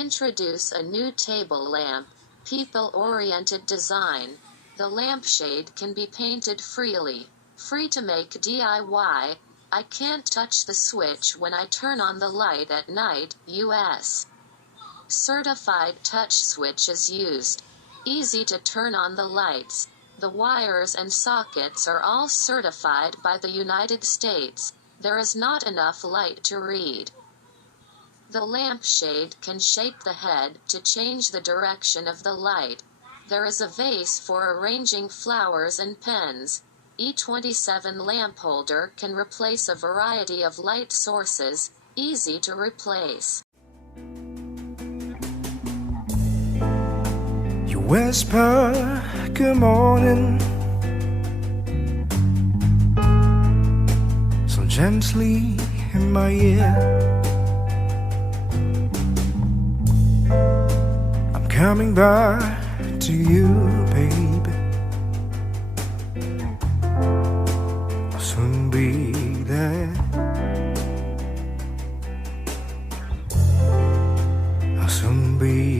introduce a new table lamp, people-oriented design. The lampshade can be painted freely. Free to make DIY. I can't touch the switch when I turn on the light at night. US. Certified touch switch is used. Easy to turn on the lights. The wires and sockets are all certified by the United States. There is not enough light to read. The lampshade can shake the head to change the direction of the light. There is a vase for arranging flowers and pens. E27 lamp holder can replace a variety of light sources, easy to replace. You whisper, good morning, so gently in my ear. I'm coming back to you, baby. I'll soon be there. I'll soon be